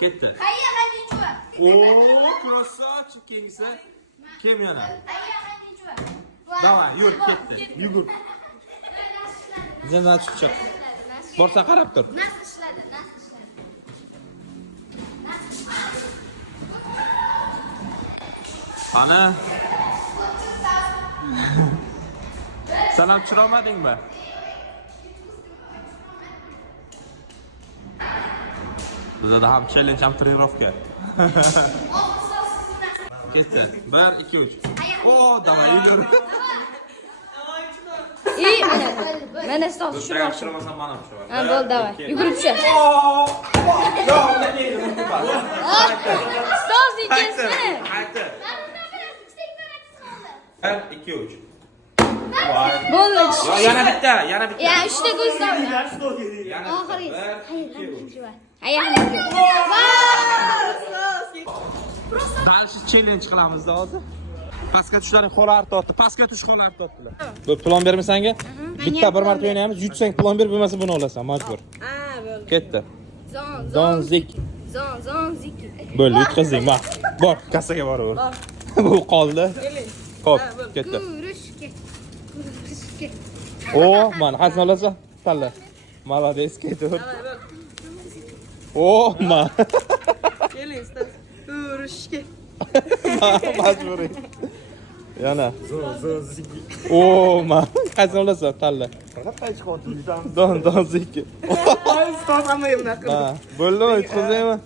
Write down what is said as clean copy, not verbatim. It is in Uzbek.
Ketdi. Qayerga qandinchi? Oo, krasavchik kengisi. Kim yana? Qayerga qandinchi? Davay, yur, ketdi. Yugur. Zindan chiq. Borsa qarab tur. Nasıl ishladi? Ana. Salom chiromadingmi? Bizda ham challenge ham trenirovka. Ketdi. 1 2 3. Oo, davay, yugur. İyi mana stol Do'stlar, chiromasam mana shu. Ha, bo'ldi, davay. Yugurib tush. Yo, ne deydi bu bas. Stol ikkinchisi. Qaytdi. 1 2 3. Bo'ldi. Yo, yana bitta. Ya 3 ta ko'z stol. Yana Oxiri. 1 2 3. Ayaqni. Dalshi challenge qilamiz-da hozir. Pastga tushlaring qo'llar tortdi. Pastga tush qo'llar tortdilar. Bu plon bermi senga? Bitta bir marta o'ynaymiz. Yutsang plon ber, bo'lmasa buni olasan, majbur. Ha, bo'ldi. Ketdi. Zonzik. Zon zik. Zonzik. Bo'ldi, yutqazding. Bor, kassaga boraver. Bu qoldi. Xo'p, ketdi. Kurishga. O, mana qaysi olasan? Tanla. Молодец, ketdi. O, ma. Keling, kurishga. Majbur. Yana. O, ma. Qaysi olasan? Tanla. Don zik. Stol hamma yerda. Ha, bo'ldi, yutqazdingmi?